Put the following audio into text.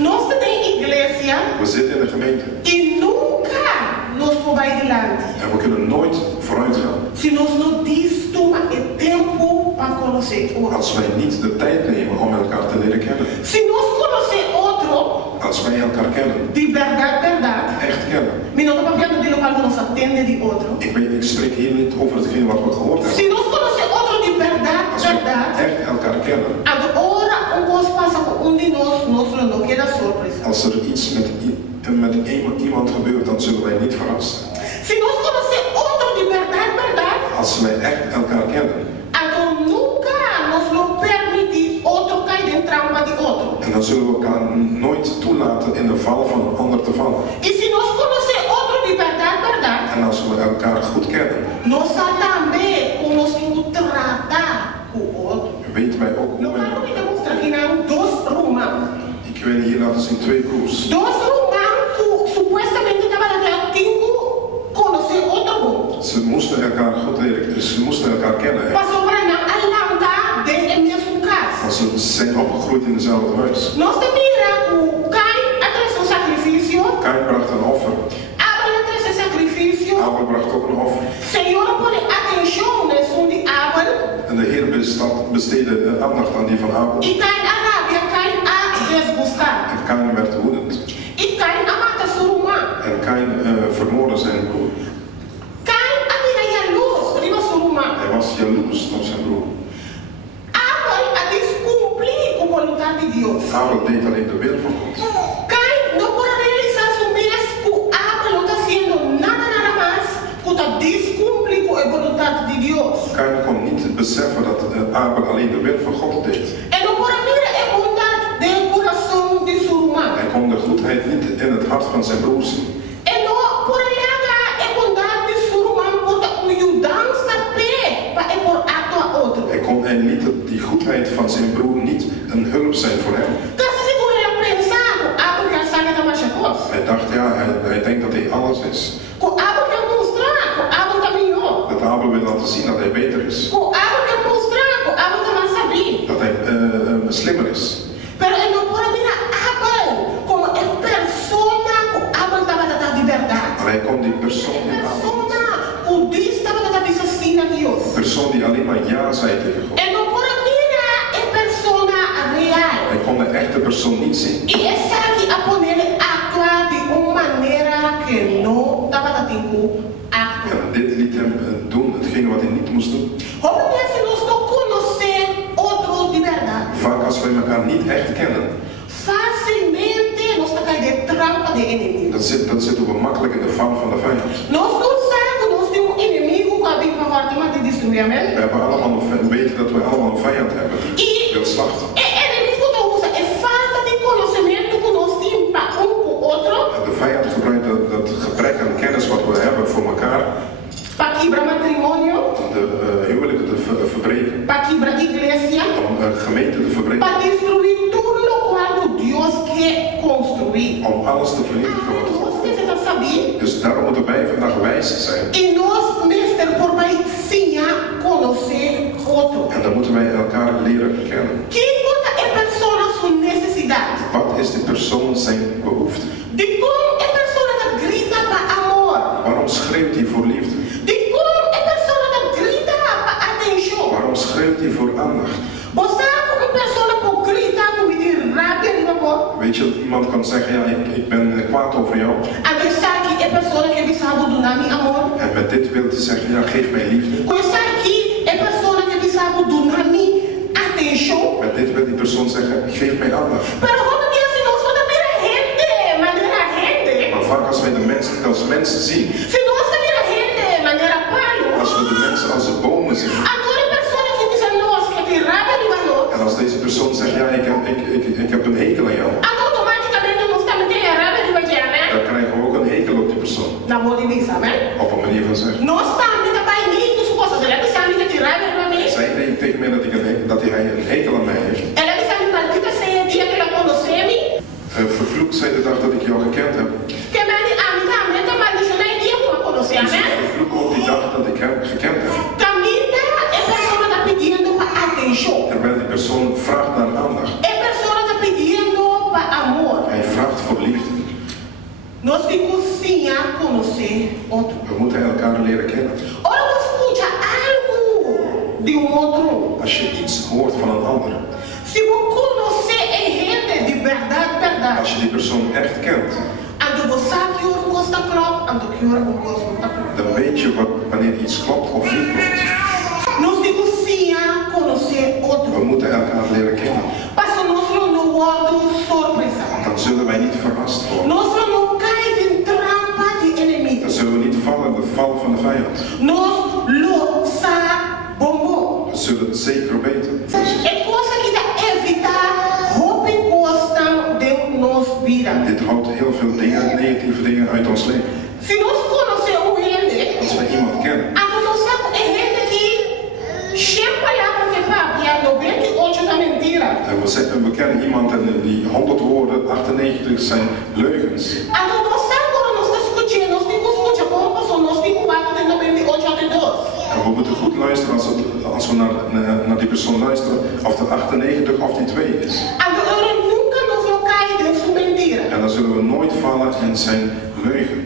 Nós temos igreja. We zitten in de gemeente. E nunca nós vamos adiante. En we kunnen nooit vooruit gaan. Se nós não damos tempo para conhecer outro. Als wij niet de tijd nemen om elkaar te leren kennen. Se nós conhecer outro. Als wij elkaar kennen. De verdade. Echt kennen. Mas não estou falando de local que nós atende de outro. Ik spreek hier niet over hetgeen wat we gehoord hebben. Se nós conhecer outro de verdade. Als we echt elkaar kennen. Agora nós passa com de nós não queda surpresa. Als er iets met iemand gebeurt, dan zullen wij niet verrast zijn. Se nós conhecer outro de verdade. Als wij echt elkaar kennen. Então nunca nós não permitir outro cair em trauma de outro. En dan zullen we elkaar nooit toelaten in de val van een ander te vallen. E se nós conhecer outro de verdade. En als we elkaar goed kennen. Nós também conhecemos tratar com o outro. Weten wij ook hoe Não wij... quero me mostrar aqui não dois romanos. Ik wil hier laten zien 2 broers. Dois romanos supostamente estavam até conhecer outro bom. Ze moesten elkaar goed leren, ze moesten elkaar kennen. Passou para não alanda de mesmo caso. Want ze zijn opgegroeid in dezelfde huis. Nós temos o Caim atrás do sacrifício. Kain bracht een offer. Abel atrás do sacrifício. Abel bracht ook een offer. Senhor põe atenção nesse de Abel. En de Heer besteedde aandacht aan die van Abel. E Caim a rabia, Caim a desgostar. En Kain werd woedend. E Caim a mata seu irmão. En Kain vermoordde zijn broer. Caim a tira jaloers, riba seu irmão. Hij was jaloers op zijn broer. Abel a descumprir com a vontade de Deus. Abel deed alleen de wil van God. Caim não pode realizar seu mesmo que Abel não está fazendo nada mais que está descumprir com a vontade de Deus. Kain kon niet beseffen dat Abel alleen de wil van God deed. E não pode mirar a bondade do coração de seu irmão. Hij kon de goedheid niet in het hart van zijn broer zien. E não pode olhar a bondade de seu irmão por mudança para por ato a outro. Hij liet die goedheid van zijn broer niet een hulp zijn voor hem. Hij dacht, ja, hij denkt dat hij alles is. Dat Abel wil laten zien dat hij beter is. Dat hij slimmer is. Maar hij kon die persoon niet aan. Een persoon die alleen maar ja zei tegen God. Hij kon de echte persoon niet zien. En dit liet hem doen hetgene wat hij niet moest doen. Vaak als wij elkaar niet echt kennen, dan zitten we makkelijk in de val van de vijand. We hebben allemaal weten dat we allemaal een vijand hebben. Die wil slachten. En de vijand gebruikt dat gebrek aan kennis wat we hebben voor elkaar. Om de huwelijken te verbreken. Om een gemeente te verbreken. Om alles te vernietigen wat God. Dus daarom moeten wij vandaag wijs zijn. En dan moeten wij elkaar leren kennen. Wat is die persoon zijn behoefte? Waarom schreeuwt hij voor liefde? Waarom schreeuwt hij voor aandacht? Weet je dat iemand kan zeggen, ja, ik ben kwaad over jou. En met dit wil hij zeggen, ja, geef mij liefde. Met dit wil die persoon zeggen, geef mij aandacht. Maar vaak als wij de mensen niet als mensen zien, als we de mensen als de bomen zien, en als deze persoon zegt, ja, ik heb een hekel aan jou, dan krijgen we ook een hekel op die persoon. Op een manier van zeggen. Zij denkt tegen mij dat hij een hekel aan mij heeft. Vervloekt zij de dag dat ik jou gekend heb. Dus vervloek ook die dag dat ik hem gekend heb. Terwijl die persoon vraagt naar Nós temos sim a conhecer outro. We moeten elkaar leren kennen. Ora, você escuta algo de outro. Als je iets hoort van een ander, Se você conhecer a gente de verdade, als je die persoon echt kent, ando você sabe que o gosto da crop, ando que o gosto da crop. dan weet je wanneer iets klopt of niet klopt. Nós temos sim a conhecer outro. We moeten elkaar leren kennen. Para nós não worden surpresa. Dan zullen wij niet verrast worden. Nós não cair em trampa de inimigo. Dan zullen we niet vallen in de val van de vijand. Nós lo sabemos. We zullen het zeker weten. É coisa que dá evitar roupa encosta de nos vida. Dit houdt heel veel dingen, negatieve dingen uit ons leven. Se nós conhecemos gente, Als wij iemand kennen, nós sabemos é gente que sempre lá porque papi, a 98 da mentira. en we kennen iemand en die 100 woorden, 98 zijn leugens. Nós sabemos quando nós estamos discutindo, nós temos que escutar como passou, nós temos que de 98 a 2. En we moeten goed luisteren als we naar die persoon luisteren, of dat 98 of die 2 is. Nunca nos não cair em sua mentira. En dan zullen we nooit vallen in zijn leugen.